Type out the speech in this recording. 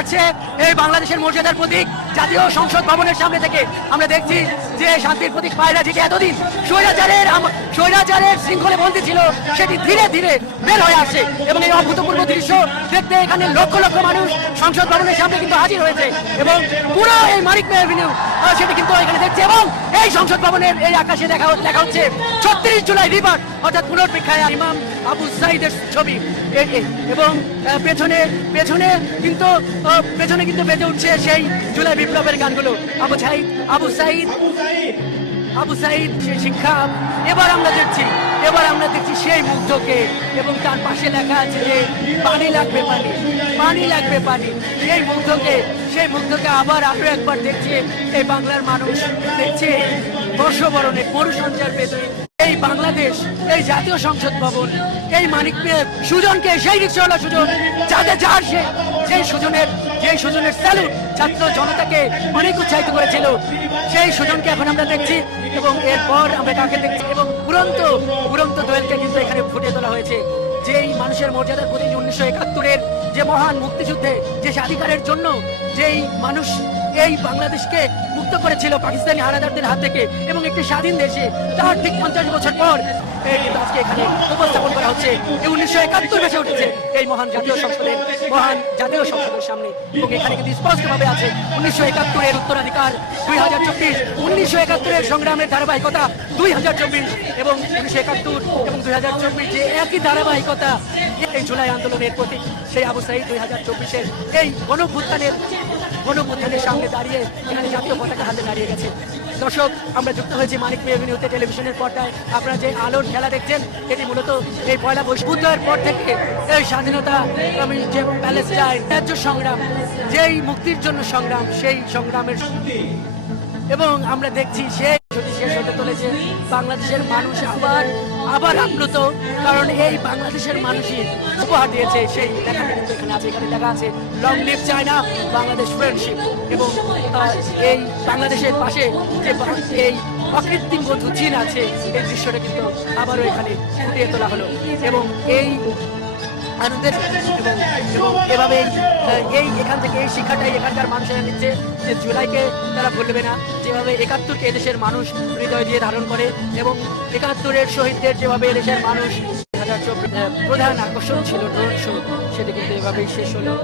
আসছে এই বাংলাদেশের মর্যাদার প্রতীক জাতীয় সংসদ ভবনের সামনে থেকে আমরা দেখছি যে শান্তির প্রতীক পায়রা যেটি এতদিন স্বৈরাচারের স্বৈরাচারের শৃঙ্খলে বন্দী ছিল, সেটি ধীরে ধীরে বের হয়ে আসছে। এবং এই অভূতপূর্ব দৃশ্য দেখতে এখানে লক্ষ লক্ষ মানুষ সংসদ ভবনের সামনে কিন্তু হাজির হয়েছে। এবং পুরো এই মানিক মেয়ের ভিনিউ সেটি কিন্তু এখানে দেখছে। এবং এই সংসদ ভবনের এই আকাশে দেখা দেখা হচ্ছে ছত্রিশ জুলাই রিভার অর্থাৎ পুনর্প্রেক্ষায় ইমাম আবু সাইদের ছবি। এবং পেছনে পেছনে কিন্তু পেছনে কিন্তু বেজে উঠছে সেই জুলাই বিপ্লবের গানগুলো। আবু সাইদ আবু সাইদ আবু সাইদ সে শিক্ষা। এবার আমরা দেখছি, এবার আমরা দেখছি সেই মুগ্ধকে এবং তার পাশে লেখা আছে যে, পানি লাগবে পানি পানি লাগবে পানি। সেই মুগ্ধকে সেই মুগ্ধকে আবার আরও একবার দেখছে, এই বাংলার মানুষ দেখছে বর্ষবরণে মরুসঞ্চার পেতে এই বাংলাদেশ, এই জাতীয় সংসদ ভবন, এই মানিক সুজনকে, সেই রিক্সাওয়ালা সুজন, যাদের যার সে সেই সুজনের সেই সুজনের স্যালুট ছাত্র জনতাকে অনেক উৎসাহিত করেছিল, সেই সুজনকে এখন আমরা দেখছি এবং এরপর আমরা কাকে দেখছি এবং উড়ন্ত উড়ন্ত দোয়েলকে কিন্তু এখানে ফুটিয়ে তোলা হয়েছে। যেই মানুষের মর্যাদার প্রতি উনিশশো একাত্তরের যে মহান মুক্তিযুদ্ধে যে স্বাধিকারের জন্য যেই মানুষ এই বাংলাদেশকে মুক্ত করেছিল পাকিস্তানি হানাদারদের হাত থেকে এবং একটি স্বাধীন দেশে, তার ঠিক পঞ্চাশ বছর পর উত্তরাধিকার, দুই হাজার চব্বিশ, উনিশশো একাত্তরের সংগ্রামের ধারাবাহিকতা, দুই হাজার চব্বিশ এবং উনিশশো একাত্তর এবং দুই হাজার চব্বিশ যে একই ধারাবাহিকতা এই জুলাই আন্দোলনের প্রতীক সেই আবু সাইদ দুই হাজার চব্বিশের এই গণভুত্থানের গণভুত্থানের সামনে দাঁড়িয়ে এখানে জাতীয় পতাকা হাতে দাঁড়িয়ে গেছে। দর্শক, আমরা যুক্ত হয়েছি মানিক মেভিনিউতে টেলিভিশনের পর্দায়। আপনারা যে আলোর খেলা দেখছেন, এটি মূলত এই পয়লা বৈশ বুদ্ধের পর থেকে এই স্বাধীনতা আমি যে প্যালেস্টাইন ন্যায্য সংগ্রাম, যেই মুক্তির জন্য সংগ্রাম, সেই সংগ্রামের এবং আমরা দেখছি সে যদি শেষ বাংলাদেশের মানুষ আবার আবার আপ্লুত, কারণ এই বাংলাদেশের মানুষই উপহার দিয়েছে সেই লেখাটা কিন্তু এখানে আছে, এখানে লেখা আছে long live China Bangladesh friendship এবং এই বাংলাদেশের পাশে যে এই অকৃত্রিম বন্ধু চীন আছে, এই দৃশ্যটা কিন্তু আবারও এখানে ফুটিয়ে তোলা হলো এবং এই আনন্দের এবং এবং এভাবেই এই এখান থেকে এই শিক্ষাটাই এখানকার মানুষেরা নিচ্ছে যে জুলাইকে তারা ভুলবে না। যেভাবে একাত্তরকে এদেশের মানুষ হৃদয় দিয়ে ধারণ করে এবং একাত্তরের শহীদদের যেভাবে এদেশের মানুষ 2024 আহ, প্রধান আকর্ষণ ছিল ড্রোন শো সেটি কিন্তু এভাবেই শেষ হলো।